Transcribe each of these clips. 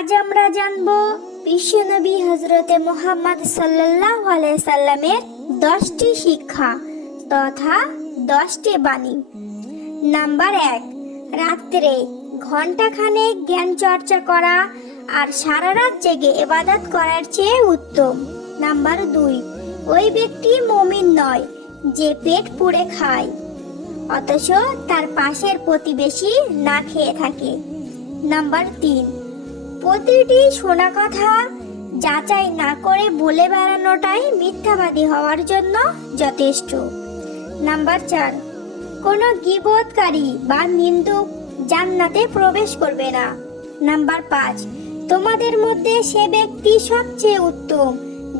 আজ আমরা জানব বিশ্বনবী হযরতে মুহাম্মদ সাল্লাল্লাহু আলাইহি সাল্লামের 10টি শিক্ষা তথা 10টি বাণী। নাম্বার 1, রাত্রে ঘন্টাখানেক জ্ঞান চর্চা করা আর সারা রাত জেগে ইবাদত করার চেয়ে উত্তম। নাম্বার 2, ওই ব্যক্তি মুমিন নয় যে পেট পুড়ে খায় অথচ তার পাশের প্রতিবেশী না খেয়ে থাকে। নাম্বার 3, প্রতিটি শোনা কথা যাচাই না করে বলে বেড়ানোটাই মিথ্যাবাদী হওয়ার জন্য যথেষ্ট। নাম্বার 4, কোনো গীবতকারী বা নিন্দুক জান্নাতে প্রবেশ করবে না। নাম্বার 5, তোমাদের মধ্যে সে ব্যক্তি সবচেয়ে উত্তম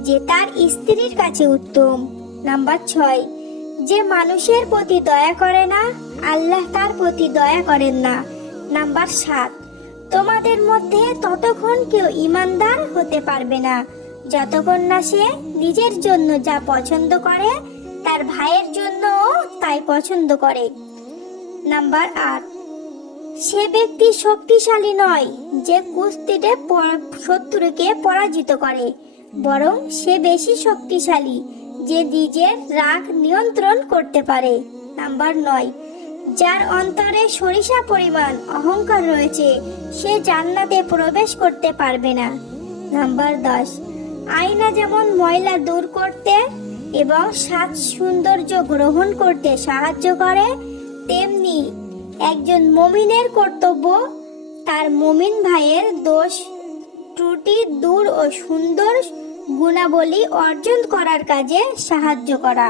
যে তার স্ত্রীর কাছে উত্তম। নাম্বার 6, যে মানুষের প্রতি দয়া করে না আল্লাহ তার প্রতি দয়া করেন না। নাম্বার 7, তোমাদের মধ্যে ততক্ষণ কেউ ঈমানদার হতে পারবে না যতক্ষণ না সে নিজের জন্য যা পছন্দ করে তার ভাইয়ের জন্যও তাই পছন্দ করে। নাম্বার 8, সে ব্যক্তি শক্তিশালী নয় যে কুস্তিতে শত্রুকে পরাজিত করে, বরং সে বেশি শক্তিশালী যে নিজের রাগ নিয়ন্ত্রণ করতে পারে। নাম্বার 9, যার অন্তরে সরিষা পরিমাণ অহংকার রয়েছে সে জান্নাতে প্রবেশ করতে পারবে না। নাম্বার 10, আয়না যেমন ময়লা দূর করতে এবং সাজ সৌন্দর্য গ্রহণ করতে সাহায্য করে, তেমনি একজন মুমিনের কর্তব্য তার মুমিন ভাইয়ের দোষ ত্রুটি দূর ও সুন্দর গুণাবলী অর্জন করার কাজে সাহায্য করা।